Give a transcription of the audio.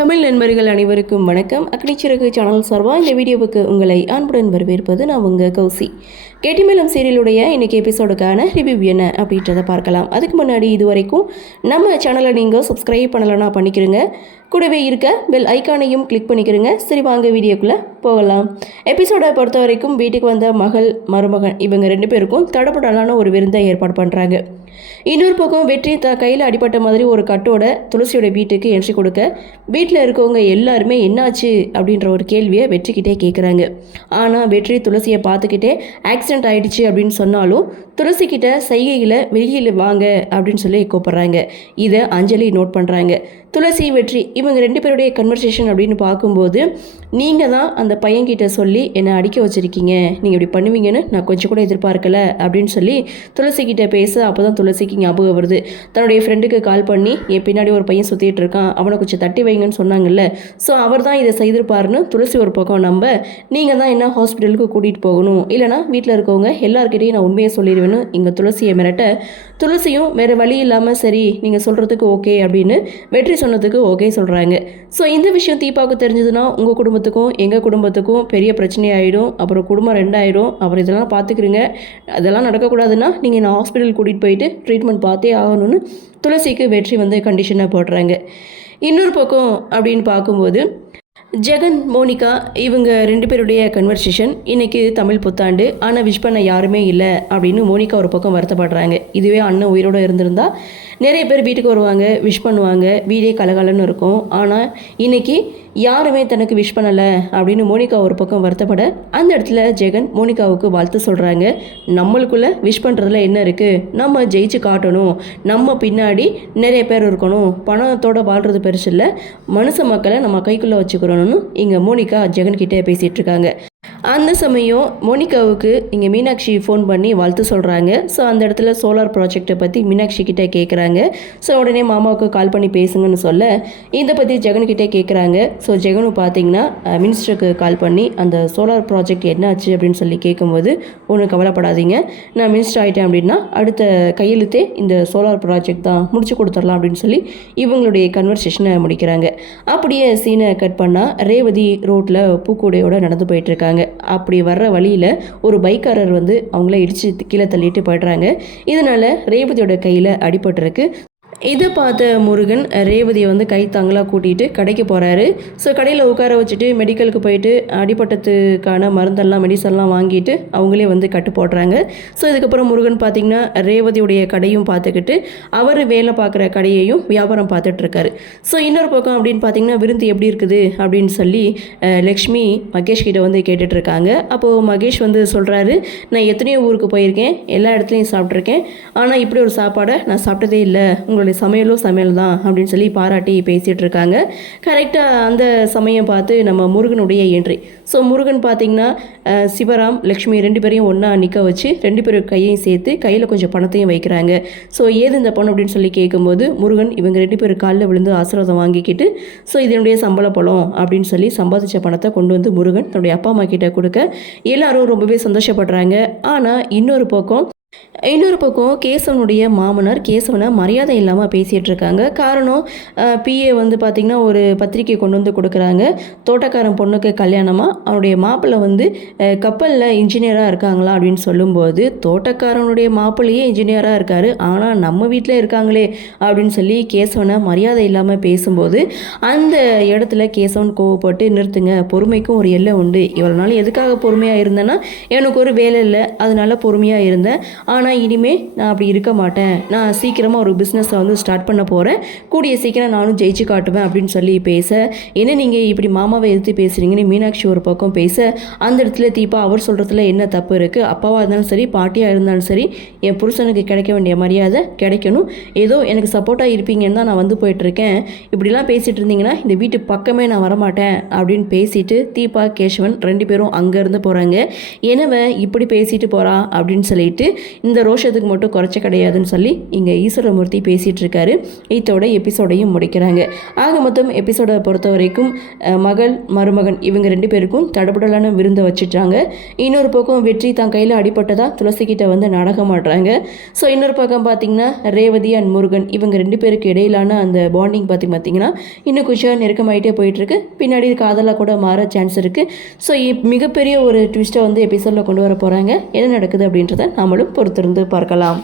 தமிழ் நண்பர்கள் அனைவருக்கும் வணக்கம். அக்னிச்சிறகு சேனல் சார்பாக இந்த வீடியோவுக்கு உங்களை அன்புடன் வரவேற்பது நான் உங்கள் கௌசி. கேட்டிமேளம் சீரியலுடைய இன்றைக்கி எபிசோடுக்கான ரிவ்யூ என்ன அப்படின்றத பார்க்கலாம். அதுக்கு முன்னாடி இது வரைக்கும் நம்ம சேனலை நீங்கள் சப்ஸ்கிரைப் பண்ணலைன்னா பண்ணிக்கிறங்க. கூடவே இருக்க பெல் ஐக்கானையும் கிளிக் பண்ணிக்கிறங்க. சரி, வாங்க வீடியோக்குள்ளே போகலாம். எபிசோடை பொறுத்த வரைக்கும் வீட்டுக்கு வந்த மகள் மருமகன் இவங்க 2 பேருக்கும் தடப்படலான ஒரு விருந்தை ஏற்பாடு பண்ணுறாங்க. இன்னொரு பக்கம் வெற்றி கையில் அடிப்பட்ட மாதிரி ஒரு கட்டோட துளசியோட வீட்டுக்கு என்ட்ரி கொடுக்க வீட்டில் இருக்கவங்க எல்லாருமே என்னாச்சு அப்படின்ற ஒரு கேள்வியை வெற்றிக்கிட்டே கேட்குறாங்க. ஆனால் வெற்றி துளசியை பார்த்துக்கிட்டே ஆக்சிடென்ட் ஆகிடுச்சு அப்படின்னு சொன்னாலும் துளசிக்கிட்ட சைகையில் வெளியில் வாங்க அப்படின்னு சொல்லி கூப்பிட்றாங்க. இதை அஞ்சலி நோட் பண்ணுறாங்க. துளசி வெற்றி இவங்க 2 பேருடைய கன்வர்சேஷன் அப்படின்னு பார்க்கும்போது, நீங்கள் தான் அந்த பையன்கிட்ட சொல்லி என்னை அடிக்க வச்சுருக்கீங்க, நீங்கள் இப்படி பண்ணுவீங்கன்னு நான் கொஞ்சம் கூட எதிர்பார்க்கல அப்படின்னு சொல்லி துளசிக்கிட்ட பேச, அப்போ தான் துளசிக்கு ஞாபகம் வருது. தன்னுடைய ஃப்ரெண்டுக்கு கால் பண்ணி என் பின்னாடி ஒரு பையன் சுற்றிட்டு இருக்கான், அவனை கொஞ்சம் தட்டி வைங்கன்னு சொன்னாங்கல்ல, ஸோ அவர் தான் இதை செய்திருப்பாருன்னு துளசி ஒரு பக்கம் நம்ப, நீங்கள் தான் என்ன ஹாஸ்பிட்டலுக்கு கூட்டிகிட்டு போகணும், இல்லைனா வீட்டில் இருக்கவங்க எல்லாருக்கிட்டையும் நான் உண்மையை சொல்லிடுவேன்னு இங்கே துளசியை மிரட்ட, துளசியும் வேறு வழி இல்லாமல் சரி நீங்கள் சொல்கிறதுக்கு ஓகே அப்படின்னு வெற்றி சொன்னதுக்கு ஓகே சொல்கிறாங்க. ஸோ இந்த விஷயம் தீபாவுக்கு தெரிஞ்சதுன்னா உங்கள் குடும்பத்துக்கும் எங்கள் குடும்பத்துக்கும் பெரிய பிரச்சனையாயிடும். அப்புறம் குடும்பம் 2 ஆகிடும். அப்புறம் இதெல்லாம் பார்த்துக்கிறீங்க, அதெல்லாம் நடக்கக்கூடாதுன்னா நீங்கள் நான் ஹாஸ்பிட்டல் கூட்டிகிட்டு போயிட்டு ட்ரீட்மெண்ட் பார்த்தே ஆகணும்னு துளசிக்கு வெற்றி கண்டிஷனாக போடுறாங்க. இன்னொரு பக்கம் அப்படின்னு பார்க்கும்போது ஜெகன் மோனிகா இவங்க 2 பேருடைய கன்வர்சேஷன் இன்றைக்கி தமிழ் புத்தாண்டு, ஆனால் விஷ் பண்ண யாருமே இல்லை அப்படின்னு மோனிகா ஒரு பக்கம் வருத்தப்படுறாங்க. இதுவே அண்ணன் உயிரோடு இருந்திருந்தா நிறைய பேர் வீட்டுக்கு வருவாங்க, விஷ் பண்ணுவாங்க, வீடே கலகலன்னு இருக்கும். ஆனால் இன்றைக்கி யாருமே தனக்கு விஷ் பண்ணலை அப்படின்னு மோனிகா ஒரு பக்கம் வருத்தப்பட, அந்த இடத்துல ஜெகன் மோனிகாவுக்கு வாழ்த்து சொல்கிறாங்க. நம்மளுக்குள்ளே விஷ் பண்ணுறதுல என்ன இருக்குது, நம்ம ஜெயிச்சு காட்டணும், நம்ம பின்னாடி நிறைய பேர் இருக்கணும், பணத்தோடு வாழ்கிறது பெருசு இல்லை, மனுஷ மக்களை நம்ம கைக்குள்ளே வச்சுக்கிறோன்னு இங்கே மோனிகா ஜெகன்கிட்டே பேசிகிட்டு இருக்காங்க. அந்த சமயம் மோனிகாவுக்கு இங்கே மீனாட்சி ஃபோன் பண்ணி வாழ்த்து சொல்கிறாங்க. ஸோ அந்த இடத்துல சோலார் ப்ராஜெக்டை பற்றி மீனாட்சி கிட்டே கேட்குறாங்க. ஸோ உடனே மாமாவுக்கு கால் பண்ணி பேசுங்கன்னு சொல்ல இதை பற்றி ஜெகன்கிட்டே கேட்குறாங்க. ஸோ ஜெகனும் பார்த்தீங்கன்னா மினிஸ்டருக்கு கால் பண்ணி அந்த சோலார் ப்ராஜெக்ட் என்னாச்சு அப்படின்னு சொல்லி கேட்கும்போது, ஒன்றும் கவலைப்படாதீங்க, நான் மினிஸ்டர் ஆகிட்டேன் அப்படின்னா அடுத்த கையெழுத்தே இந்த சோலார் ப்ராஜெக்ட் தான், முடிச்சு கொடுத்துடலாம் அப்படின்னு சொல்லி இவங்களுடைய கன்வர்சேஷனை முடிக்கிறாங்க. அப்படியே சீனை கட் பண்ணால் ரேவதி ரோட்டில் பூக்கூடையோடு நடந்து போயிட்டுருக்காங்க. அப்படி வர்ற வழியில் ஒரு பைக்காரர் அவங்கள இடித்து கீழே தள்ளிட்டு போய்ட்றாங்க. இதனால் ரேவதியோட கையில் அடிபட்டிருக்கு. இதை பார்த்த முருகன் ரேவதியை கை தாங்களாக கூட்டிகிட்டு கடைக்கு போகிறாரு. ஸோ கடையில் உட்கார வச்சுட்டு மெடிக்கலுக்கு போயிட்டு அடிபட்டத்துக்கான மருந்தெல்லாம் மெடிசன்லாம் வாங்கிட்டு அவங்களே கட்டு போடுறாங்க. ஸோ இதுக்கப்புறம் முருகன் பார்த்திங்கன்னா ரேவதியுடைய கடையும் பார்த்துக்கிட்டு அவர் வேலை பார்க்குற கடையையும் வியாபாரம் பார்த்துட்ருக்காரு. ஸோ இன்னொரு பக்கம் அப்படின்னு பார்த்திங்கன்னா விருந்து எப்படி இருக்குது அப்படின்னு சொல்லி லக்ஷ்மி மகேஷ் கிட்ட கேட்டுட்ருக்காங்க. அப்போது மகேஷ் சொல்கிறாரு, நான் எத்தனையோ ஊருக்கு போயிருக்கேன், எல்லா இடத்துலையும் சாப்பிட்ருக்கேன், ஆனால் இப்படி ஒரு சாப்பாடை நான் சாப்பிட்டதே இல்லை, உங்களுடைய சமையல் தான் அப்படின்னு சொல்லி பாராட்டி பேசிகிட்டு இருக்காங்க. கரெக்டாக அந்த சமயம் பார்த்து நம்ம முருகனுடைய என்ட்ரி. ஸோ முருகன் பார்த்திங்கன்னா சிவராம் லக்ஷ்மி 2 பேரையும் ஒன்றா நிற்க வச்சு 2 பேரும் கையையும் சேர்த்து கையில் கொஞ்சம் பணத்தையும் வைக்கிறாங்க. ஸோ ஏது இந்த பணம் அப்படின்னு சொல்லி கேட்கும்போது முருகன் இவங்க 2 பேரும் காலில் விழுந்து ஆசீர்வாதம் வாங்கிக்கிட்டு, ஸோ இதனுடைய சம்பள பணம் அப்படின்னு சொல்லி சம்பாதிச்ச பணத்தை கொண்டு முருகன் தன்னுடைய அப்பா அம்மா கிட்ட கொடுக்க எல்லாரும் ரொம்பவே சந்தோஷப்படுறாங்க. ஆனால் இன்னொரு பக்கம் கேசவனுடைய மாமனார் கேசவனை மரியாதை இல்லாமல் பேசிகிட்டு இருக்காங்க. காரணம் பிஏ பார்த்திங்கன்னா ஒரு பத்திரிக்கை கொண்டு கொடுக்குறாங்க. தோட்டக்காரன் பொண்ணுக்கு கல்யாணமாக அவனுடைய மாப்பிள்ளை கப்பலில் இன்ஜினியராக இருக்காங்களா அப்படின்னு சொல்லும்போது, தோட்டக்காரனுடைய மாப்பிள்ளையே இன்ஜினியராக இருக்கார், ஆனால் நம்ம வீட்டில் இருக்காங்களே அப்படின்னு சொல்லி கேசவனை மரியாதை இல்லாமல் பேசும்போது அந்த இடத்துல கேசவன் கோவப்பட்டு, நிறுத்துங்க, பொறுமைக்கும் ஒரு எல்லை உண்டு, இவ்வளோ நாள் எதுக்காக பொறுமையாக இருந்தேன்னா எனக்கு ஒரு வேலை இல்லை, அதனால பொறுமையாக இருந்தேன், ஆனால் இனிமேல் நான் அப்படி இருக்க மாட்டேன், நான் சீக்கிரமாக ஒரு பிஸ்னஸை ஸ்டார்ட் பண்ண போகிறேன், கூடிய சீக்கிரம் நானும் ஜெயிச்சு காட்டுவேன் அப்படின்னு சொல்லி பேச, என்ன நீங்கள் இப்படி மாமாவை எதிர்த்து பேசுகிறீங்கன்னு மீனாட்சி ஒரு பக்கம் பேச, அந்த இடத்துல தீபா அவர் சொல்கிறதுல என்ன தப்பு இருக்குது, அப்பாவாக இருந்தாலும் சரி பாட்டியாக இருந்தாலும் சரி என் புருஷனுக்கு கிடைக்க வேண்டிய மரியாதை கிடைக்கணும், ஏதோ எனக்கு சப்போர்ட்டாக இருப்பீங்கன்னு தான் நான் போயிட்டுருக்கேன், இப்படிலாம் பேசிகிட்டு இருந்தீங்கன்னா இந்த வீட்டு பக்கமே நான் வரமாட்டேன் அப்படின்னு பேசிட்டு தீபா கேசவன் 2 பேரும் அங்கேருந்து போகிறாங்க. எனவே இப்படி பேசிட்டு போகிறா அப்படின்னு சொல்லிட்டு இந்த ரோஷத்துக்கு மட்டும் குறைச்ச கிடையாதுன்னு சொல்லி இங்கே ஈஸ்வரமூர்த்தி பேசிகிட்டு இருக்காரு. இதோட எபிசோடையும் முடிக்கிறாங்க. ஆக மொத்தம் எபிசோடை பொறுத்த வரைக்கும் மகள் மருமகன் இவங்க 2 பேருக்கும் தடபுடலான விருந்தை வச்சுட்டாங்க. இன்னொரு பக்கம் வெற்றி தான் கையில் அடிபட்டதா துளசிக்கிட்ட வந்து நாடகம் ஆடுறாங்க. ஸோ இன்னொரு பக்கம் பார்த்திங்கன்னா ரேவதி அண்ட் முருகன் இவங்க 2 பேருக்கு இடையிலான அந்த பாண்டிங் பார்த்திங்கன்னா இன்னும் கொஞ்சம் நெருக்கமாயிட்டே போயிட்டுருக்கு. பின்னாடி காதலாக கூட மாற சான்ஸ் இருக்குது. ஸோ மிகப்பெரிய ஒரு ட்விஸ்ட்டை வந்து எபிசோடில் கொண்டு வர போகிறாங்க. என்ன நடக்குது அப்படின்றத நாமளும் பொறுத்திருந்து பார்க்கலாம்.